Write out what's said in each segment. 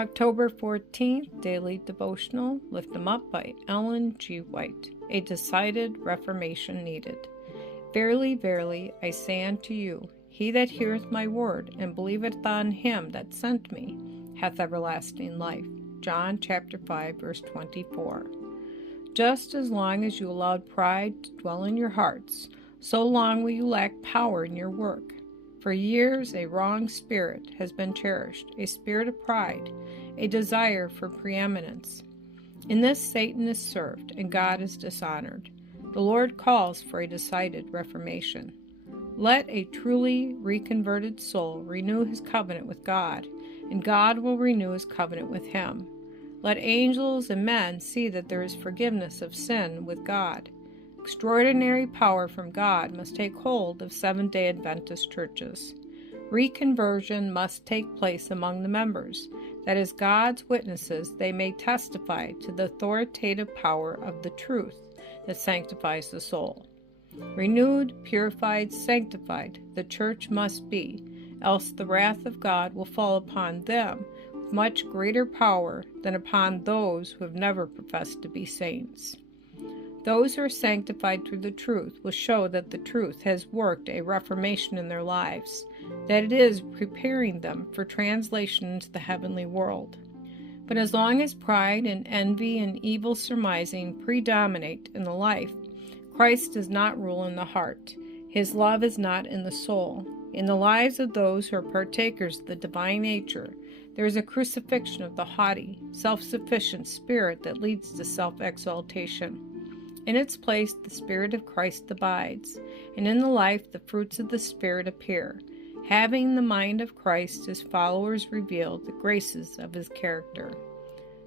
October 14th, Daily Devotional, Lift 'em Up by Ellen G. White. A decided reformation needed. Verily, verily, I say unto you, he that heareth my word, and believeth on him that sent me, hath everlasting life. John chapter 5, verse 24. Just as long as you allowed pride to dwell in your hearts, so long will you lack power in your work. For years, a wrong spirit has been cherished, a spirit of pride, a desire for preeminence. In this, Satan is served, and God is dishonored. The Lord calls for a decided reformation. Let a truly reconverted soul renew his covenant with God, and God will renew his covenant with him. Let angels and men see that there is forgiveness of sin with God. Extraordinary power from God must take hold of Seventh-day Adventist churches. Reconversion must take place among the members, that as God's witnesses they may testify to the authoritative power of the truth that sanctifies the soul. Renewed, purified, sanctified, the church must be, else the wrath of God will fall upon them with much greater power than upon those who have never professed to be saints. Those who are sanctified through the truth will show that the truth has worked a reformation in their lives, that it is preparing them for translation into the heavenly world. But as long as pride and envy and evil surmising predominate in the life, Christ does not rule in the heart. His love is not in the soul. In the lives of those who are partakers of the divine nature, there is a crucifixion of the haughty, self-sufficient spirit that leads to self-exaltation. In its place, the Spirit of Christ abides, and in the life the fruits of the Spirit appear. Having the mind of Christ, his followers reveal the graces of his character.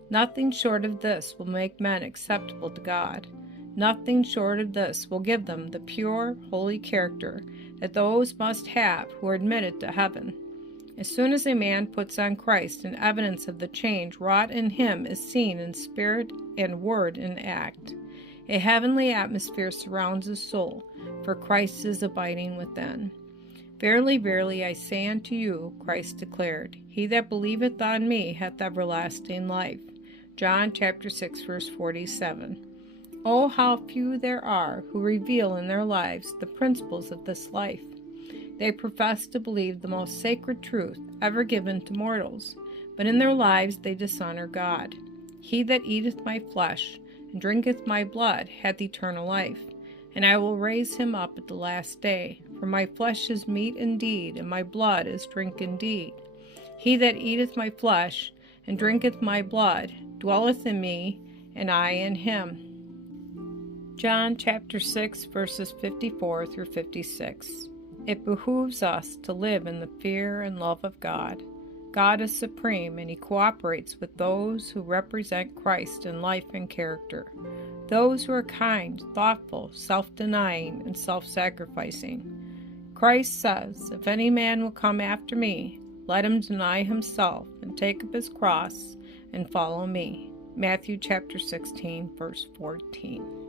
Nothing short of this will make men acceptable to God. Nothing short of this will give them the pure, holy character that those must have who are admitted to heaven. As soon as a man puts on Christ, an evidence of the change wrought in him is seen in spirit and word and act. A heavenly atmosphere surrounds his soul, for Christ is abiding within. Verily, verily, I say unto you, Christ declared, he that believeth on me hath everlasting life. John chapter 6, verse 47. Oh, how few there are who reveal in their lives the principles of this life. They profess to believe the most sacred truth ever given to mortals, but in their lives they dishonor God. He that eateth my flesh and drinketh my blood hath eternal life, and I will raise him up at the last day. For my flesh is meat indeed, and my blood is drink indeed. He that eateth my flesh and drinketh my blood dwelleth in me, and I in him. John chapter 6, verses 54 through 56. It behooves us to live in the fear and love of God. God is supreme, and he cooperates with those who represent Christ in life and character. Those who are kind, thoughtful, self-denying, and self-sacrificing. Christ says, if any man will come after me, let him deny himself and take up his cross and follow me. Matthew chapter 16, verse 14.